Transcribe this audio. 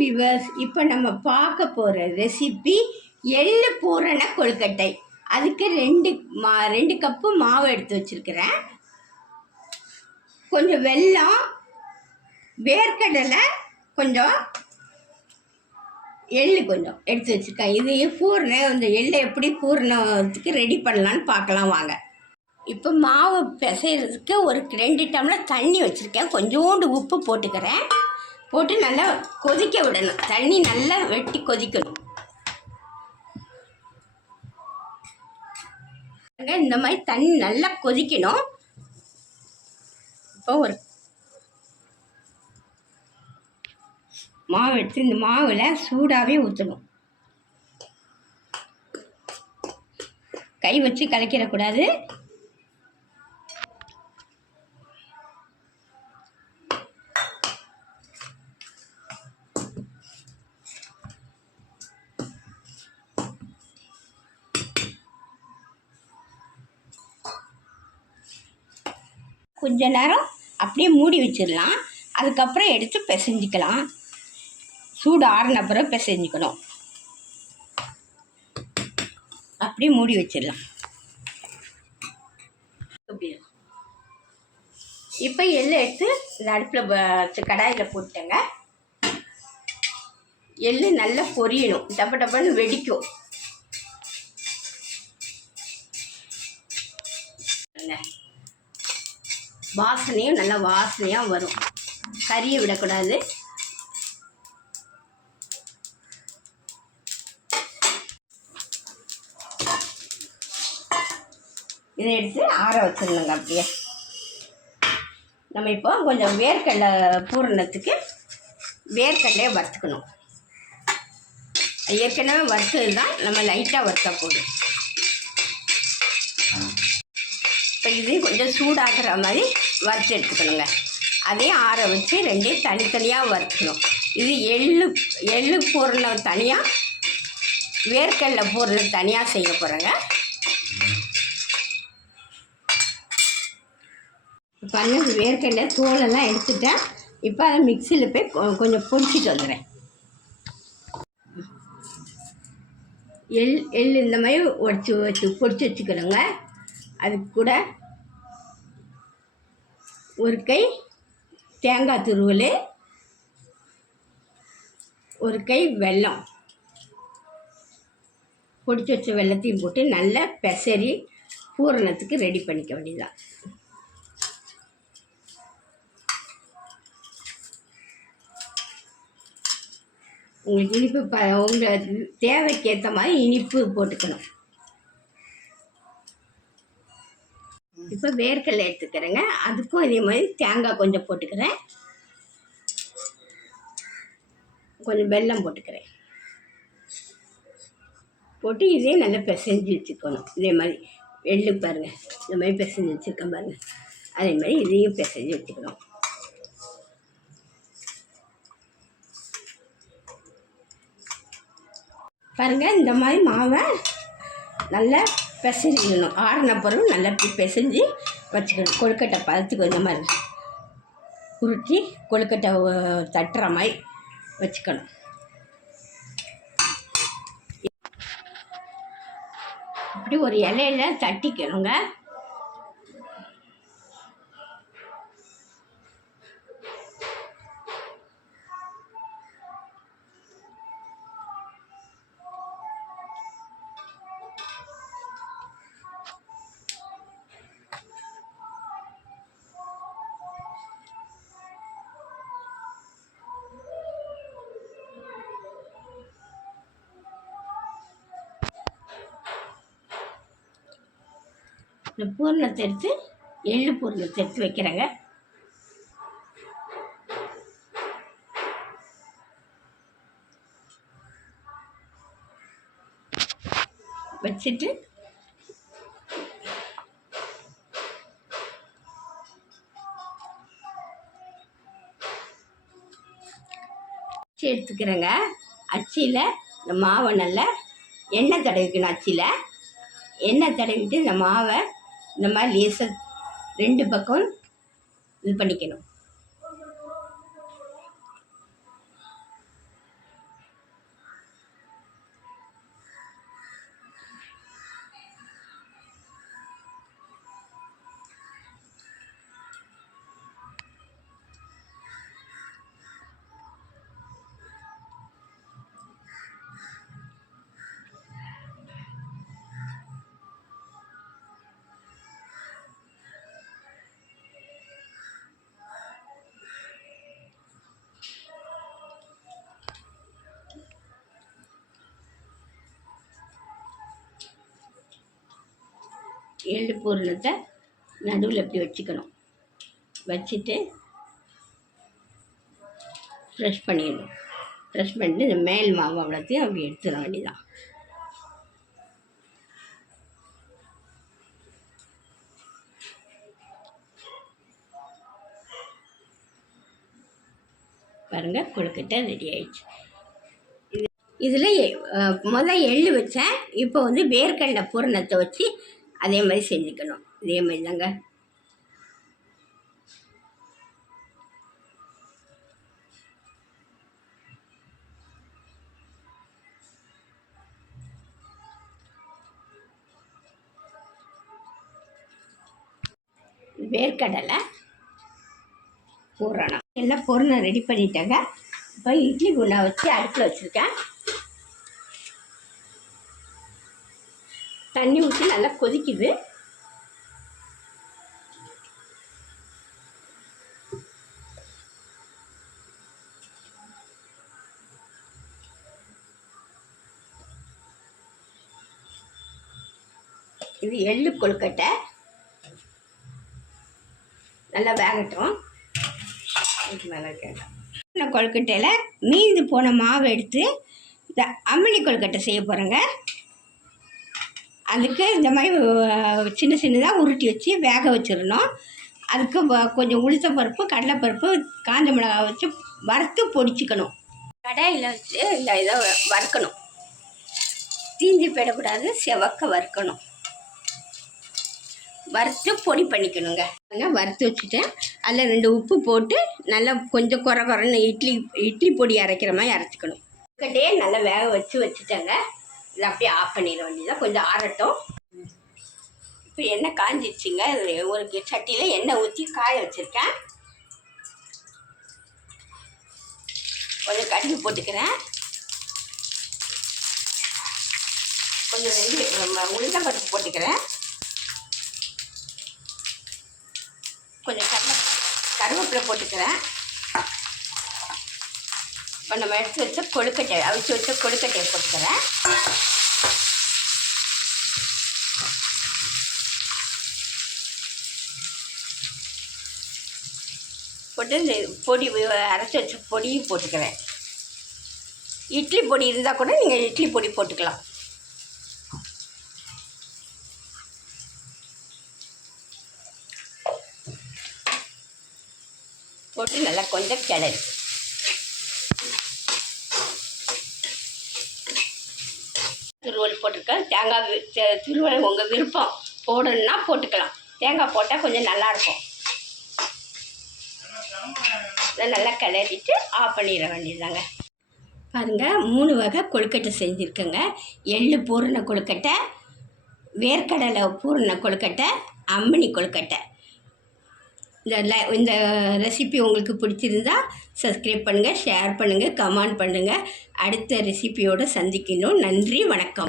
Viewers இப்போ நம்ம பார்க்க போகிற ரெசிபி எள்ளு பூரண கொழுக்கட்டை. அதுக்கு ரெண்டு மா ரெண்டு கப்பு மாவு எடுத்து வச்சுருக்கிறேன். கொஞ்சம் வெல்லம் வேர்க்கடலை கொஞ்சம் எள்ளு கொஞ்சம் எடுத்து வச்சுருக்கேன். இது பூரணம் இந்த எள்ளை எப்படி பூரணத்துக்கு ரெடி பண்ணலான்னு பார்க்கலாம் வாங்க. இப்போ மாவு பிசைறதுக்கு ஒரு ரெண்டு டம்ளர் தண்ணி வச்சுருக்கேன். கொஞ்சோண்டு உப்பு போட்டுக்கிறேன். போட்டு நல்லா கொதிக்க விடணும். தண்ணி நல்லா வெட்டி கொதிக்கணும். இந்த மாதிரி தண்ணி நல்லா கொதிக்கணும். இப்போ ஒரு மாவு எடுத்து இந்த மாவில் சூடாகவே ஊற்றணும் கை வச்சு கலக்கிடக்கூடாது. கொஞ்ச நேரம் அப்படியே மூடி வச்சிடலாம். அதுக்கப்புறம் எடுத்து பிசைஞ்சிக்கலாம். சூடு ஆறின பிறகு பிசைஞ்சிக்கணும். அப்படியே மூடி வச்சிடலாம். இப்போ எள்ளு எடுத்து இந்த அடுப்பில் கடாயில் போட்டுட்டேங்க. எள்ளு நல்லா பொரியணும். டப்ப டப்பன்னு வெடிக்கும். பாருங்க. வாசனையும் நல்லா வாசனையாக வரும். கறியை விடக்கூடாது. இதை எடுத்து ஆற வச்சிடணுங்க அப்படியே. நம்ம இப்போ கொஞ்சம் வேர்க்கடலை பூரணத்துக்கு வேர்க்கடலையை வறுத்துக்கணும். ஏற்கனவே வறுத்தது தான் நம்ம லைட்டாக வறுத்தா போதும். இப்போ இது கொஞ்சம் சூடாகிற மாதிரி வறுத்து எடுத்துக்கணுங்க. அதையும் ஆற வச்சு ரெண்டையும் தனித்தனியாக வறுக்கணும். இது எள்ளு எள்ளு பொருளை தனியாக வேர்க்கடலை பொருள் தனியாக செய்ய போகிறேங்க பண்ணது வேர்க்கடலை தோலெல்லாம் எடுத்துட்டேன். இப்போ அதை மிக்சியில் போய் கொஞ்சம் பொடிச்சிட்டு வந்துடுறேன். எள் எள் இந்த மாதிரி உடச்சி வச்சு பொடிச்சு வச்சுக்கிறோங்க அதுக்கு கூட ஒரு கை தேங்காய் துருவல் ஒரு கை வெல்லம். பொடிச்சு வச்ச வெல்லத்தையும் போட்டு நல்லா பெசரி பூரணத்துக்கு ரெடி பண்ணிக்க வேண்டியதுதான். உங்களுக்கு இனிப்பு ப உங்கள் தேவைக்கு ஏற்ற மாதிரி இனிப்பு போட்டுக்கணும். இப்போ வேர்க்கடலை எடுத்துக்கிறேங்க. அதுக்கும் இதே மாதிரி தேங்காய் கொஞ்சம் போட்டுக்கிறேன். கொஞ்சம் வெல்லம் போட்டுக்கிறேன். போட்டு இதே நல்லா பிசைஞ்சு வச்சுக்கணும். இதே மாதிரி எள்ளு பாருங்கள் இந்த மாதிரி பிசைஞ்சு வச்சுருக்கேன் பாருங்கள் அதே மாதிரி இதையும் பிசைஞ்சு வச்சுக்கணும். பாருங்கள் இந்த மாதிரி மாவை நல்லா பிசைஞ்சிக்கணும் ஆறின பிறகு நல்லா இப்படி பிசைஞ்சு வச்சுக்கணும். கொழுக்கட்டை பதத்துக்கு இந்த மாதிரி. உருட்டி கொழுக்கட்டை தட்டுற மாதிரி வச்சுக்கணும். இப்படி ஒரு இலையில தட்டிக்கணுங்க. இந்த பூரணத்தை எடுத்து எள்ளு பூரணத்தை எடுத்து வைக்கிறேங்க. வச்சுட்டு அச்சு எடுத்துக்கிறேங்க. அச்சியில் இந்த மாவை நல்லா எண்ணெய் தடவிக்கணும் அச்சியில். எண்ணெய் தடவிட்டு இந்த மாவை இந்த மாதிரி லேசர் ரெண்டு பக்கம் இது பண்ணிக்கணும். எள்ளு பூரணத்தை நடுவில் இப்படி வச்சுக்கணும். வச்சுட்டு ப்ரெஷ் பண்ணிடணும். ப்ரெஷ் பண்ணிட்டு இந்த மேல் மாவு அவ்வளோத்தையும் அப்படி எடுத்துட வேண்டியதான் பாருங்கள் கொழுக்கட்டை ரெடி ஆயிடுச்சு. இதில் முதல்ல எள்ளு வச்சேன். இப்போ வந்து வேர்க்கடலை பூரணத்தை வச்சு அதே மாதிரி செஞ்சுக்கணும். இதே மாதிரி தாங்க. வேர்க்கடலை பூரணம் எல்லாம் பொருளை ரெடி பண்ணிட்டேங்க. இப்போ இட்லி குண்டா வச்சு அடுப்பில் வச்சுருக்கேன். தண்ணி ஊற்றி நல்லா கொதிக்குது. இது எள்ளு கொழுக்கட்டை. நல்லா வேகட்டும். கொழுக்கட்டையில் மீந்து போன மாவு எடுத்து இந்த அம்மணி கொழுக்கட்டை செய்ய போகிறேங்க அதுக்கு இந்த மாதிரி சின்ன சின்னதாக உருட்டி வச்சு வேக வச்சிடணும். அதுக்கு வ- கொஞ்சம் உளுத்த பருப்பு கடலைப்பருப்பு காஞ்ச மிளகாய் வச்சு வறுத்து பொடிச்சுக்கணும். கடாயில் வச்சு இந்த இதை வறுக்கணும். தீஞ்சு போயிடக்கூடாது செவக்க வறுக்கணும். வறுத்து பொடி பண்ணிக்கணுங்க. நான் வறுத்து வச்சுட்டேன். அதில் ரெண்டு உப்பு போட்டு நல்லா கொஞ்சம் குறை குறைன்னு இட்லி இட்லி பொடி அரைக்கிற மாதிரி அரைச்சிக்கணும். கட்டையே நல்லா வேக வச்சு வச்சுட்டேங்க. இதை அப்படியே ஆஃப் பண்ணிட வேண்டியதான் கொஞ்சம் ஆறட்டும். இப்போ எண்ணெய் காஞ்சிடுச்சுங்க இது ஒரு சட்டியில் எண்ணெய் ஊற்றி காய வச்சுருக்கேன். கொஞ்சம் கடுகு போட்டுக்கிறேன். கொஞ்சம் ரெண்டு உளுந்தம் பருப்பு போட்டுக்கிறேன். கொஞ்சம் கருவேப்பிலை போட்டுக்கிறேன். இப்போ நம்ம எடுத்து வச்ச கொழுக்கட்டை அவிச்சு வச்ச கொழுக்கட்டையை போட்டுக்கிறேன். போட்டு இந்த பொடி அரைச்சி வச்ச பொடியும் போட்டுக்கிறேன். இட்லி பொடி இருந்தால் கூட நீங்கள் இட்லி பொடி போட்டுக்கலாம். போட்டு நல்லா கொஞ்சம் கிளறி. திருவல் போட்டிருக்கேன். தேங்காய் வி- உங்கள் விருப்பம். போடணுன்னா போட்டுக்கலாம். தேங்காய் போட்டால் கொஞ்சம் நல்லாயிருக்கும். இதை நல்லா கிளறிட்டு ஆஃப் பண்ணிட வேண்டியதாங்க பாருங்கள் மூணு வகை கொழுக்கட்டை செஞ்சுருக்கேங்க. எள்ளு பூரண கொழுக்கட்டை வேர்க்கடலை பூரண கொழுக்கட்டை அம்மணி கொழுக்கட்டை. இந்த லை இந்த ரெசிபி உங்களுக்கு பிடிச்சிருந்தா சப்ஸ்கிரைப் பண்ணுங்கள் ஷேர் பண்ணுங்கள் கமெண்ட் பண்ணுங்கள் அடுத்த ரெசிபியோடு சந்திக்கணும். நன்றி வணக்கம்.